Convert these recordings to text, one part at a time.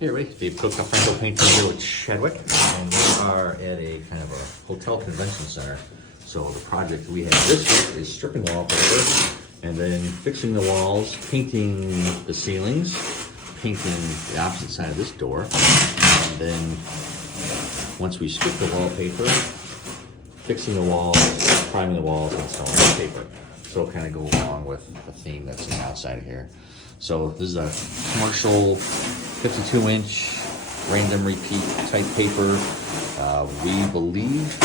Hey everybody, Dave Cook, Franco Painter here with Chadwick, and we are at a kind of a hotel convention center. So the project we have this week is stripping wallpaper and then fixing the walls, painting the ceilings, painting the opposite side of this door, and then once we strip the wallpaper, fixing the walls, priming the walls, and installing wallpaper. So it'll kind of go along with the theme that's on the outside here. So this is a commercial 52-inch random repeat type paper. We believe,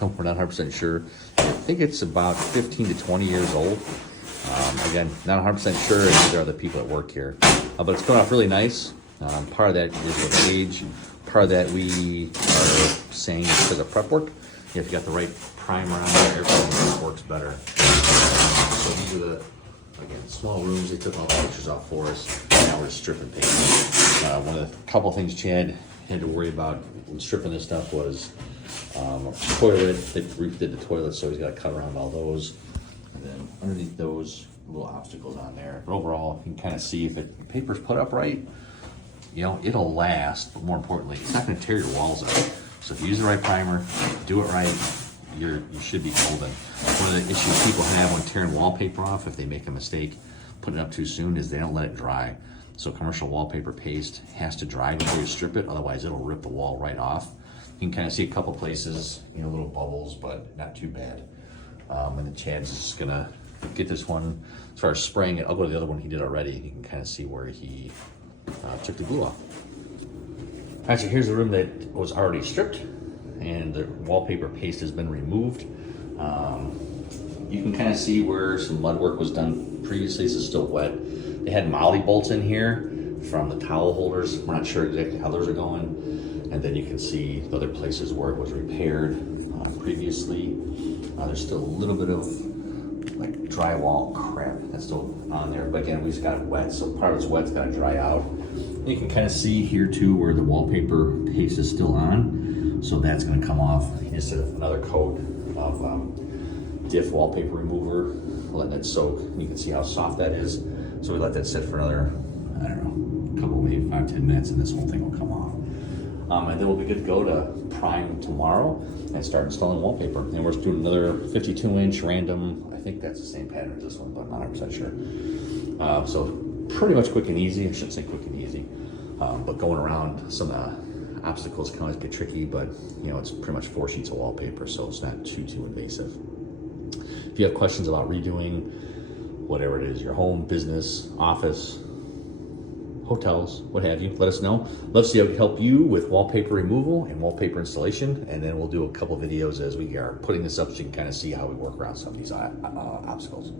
we're not 100% sure, I think it's about 15 to 20 years old. Again, not 100% sure, neither are the people that work here. But it's going off really nice. Part of that is with age. Part of that we are saying is because of prep work. If you got the right primer on there, everything works better. So these are the, again, small rooms. They took all the pictures off for us. Now we're stripping paint. One of the couple things Chad had to worry about when stripping this stuff was a toilet. They redid the toilet, so he's got to cut around all those. And then underneath those, little obstacles on there. But overall, you can kind of see if the paper's put up right, you know, it'll last. But more importantly, it's not going to tear your walls out. So if you use the right primer, do it right, you should be golden. One of the issues people have when tearing wallpaper off, if they make a mistake putting it up too soon, is they don't let it dry. So commercial wallpaper paste has to dry before you strip it, otherwise it'll rip the wall right off. You can kind of see a couple places, you know, little bubbles, but not too bad. And then Chad's just gonna get this one, as far as spraying it, I'll go to the other one he did already. You can kind of see where he took the glue off. All right, so here's the room that was already stripped and the wallpaper paste has been removed. You can kind of see where some mud work was done previously. This is still wet. They had molly bolts in here from the towel holders. We're not sure exactly how those are going. And then you can see the other places where it was repaired previously. There's still a little bit of like drywall crap that's still on there. But again, we just got it wet, so part of it's wet's got to dry out. You can kind of see here too where the wallpaper paste is still on. So that's going to come off. Just another coat of diff wallpaper remover, letting it soak. You can see how soft that is. So we let that sit for another, I don't know, couple, maybe 5-10 minutes, and this whole thing will come off. And then we'll be good to go to prime tomorrow and start installing wallpaper. And we're doing another 52-inch random, I think that's the same pattern as this one, but I'm not 100% sure. So pretty much quick and easy. I shouldn't say quick and easy, but going around some obstacles can always get tricky, but you know, it's pretty much 4 sheets of wallpaper, so it's not too invasive. If you have questions about redoing whatever it is, your home, business, office, hotels, what have you, let us know. Let's see how we can help you with wallpaper removal and wallpaper installation, and then we'll do a couple videos as we are putting this up so you can kind of see how we work around some of these obstacles.